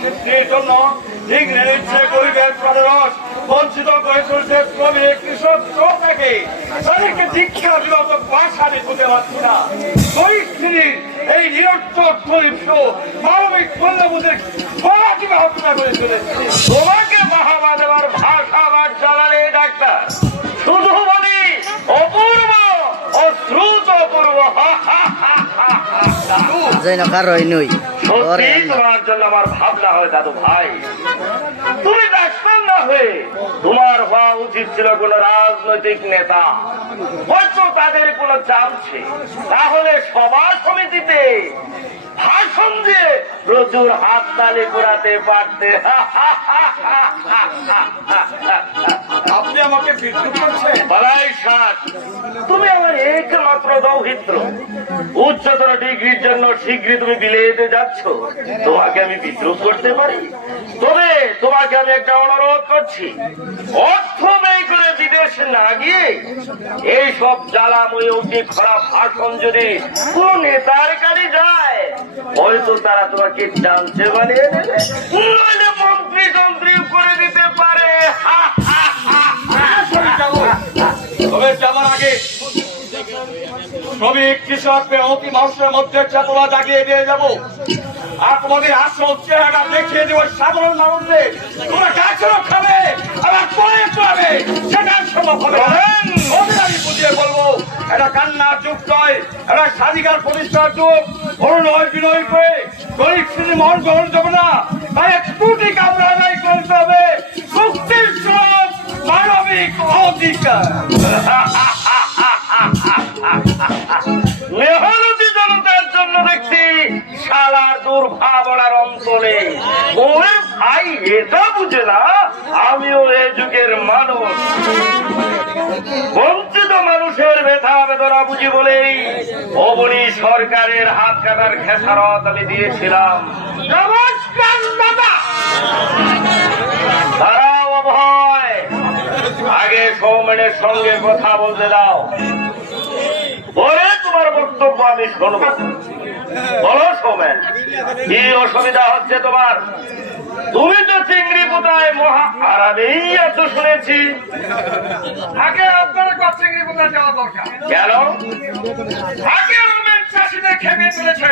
সিদ্ধির জন্য ইংরেজ নিচ্ছে গরিবের প্রাণরস বঞ্চিত করে চলছে শ্রমিক কৃষক শ্রমটাকে তাদেরকে দীক্ষা বিগত ভাষা আমি খুঁজে পাচ্ছি না। গরিব শ্রেণীর এই নিরর্থক গরিব মানবিক মূল্যবোধের গলাটি হত্যা করে চলেছে। তোমাকে বাহাবা দেওয়ার ভাষা আবার চালালে ডাক্তার, শুধু বলি অপূর্ব অশ্রুত অপূর্ব। তোমার জন্য আমার ভাবনা হয় দাদু ভাই, তুমি ডাক্তার না হয়ে তোমার হওয়া উচিত ছিল কোন রাজনৈতিক নেতা, হয়তো তাদের কোন চামছে, তাহলে সভা সমিতিতে ভাষণ দিয়ে প্রচুর হাততালি ঘোরাতে পারতে। আপনি আমাকে বিদ্রুপ করছেন? তুমি আমার একমাত্র দৌহিত্র, উচ্চতর ডিগ্রির জন্য শীঘ্রই তুমি বিলেতে যাচ্ছ, তোমাকে আমি বিদ্রুপ করতে পারি? তবে তোমাকে আমি একটা অনুরোধ করছি, অর্থ ব্যয় করে বিদেশে না গিয়ে এইসব জ্বালাময় অগ্নি খরা ভাষণ যদি কোন নেতার কাছে যায়, হয়তো তারা তোমাকে জানতে বানিয়ে দেবে, নইলে মন্ত্রী যন্ত্রী করে দিতে পারে। তবে যাবার আগে শ্রমিক কৃষক অতি মানুষের মধ্যে চেতনা জাগিয়ে দিয়ে যাবো, আর তোমাদের আসল চেহারা দেখিয়ে দেবো সাধারণ মানুষদের। তোমরা গাছও খাবে আবার পরে খাবে, সেটা সম্ভব হবে। আমি বুঝিয়ে বলবো, এটা কান্নার যুগ নয়, এটা স্বাধিকার প্রতিষ্ঠার যুগ। অনুনয় বিনয় করে গরিব শ্রেণী মন গ্রহণ যাবে না, তাই ত্রুটি কামড়া আদায় করতে হবে মুক্তির সব মানবিক অধিকার। মেহনতি জনতার জন্য দেখছি শালার দুর্ভাবনার অন্তরে ওর ভাই এটা বুঝে না আমিও এ যুগের মানুষ। বঞ্চিত মানুষের ব্যথা বেদনা বুঝি বলেই অবনী সরকারের হাত কাটার খেসারত আমি দিয়েছিলাম। নমস্কার দাদা, তারাও অভয়, আগে সৌমেনের সঙ্গে কথা বলতে দাও, পরে তোমার বক্তব্য আমি শুনবো। বলো সৌমেন, কি অসুবিধা হচ্ছে তোমার? তুমি তো চিংড়ি পোতায় মহা আরামেই আছো শুনেছি। আগে আপনার চিংড়ি পোতায় যাওয়া দরকার। কেন? আগে চাষিদের খেপে তুলেছে।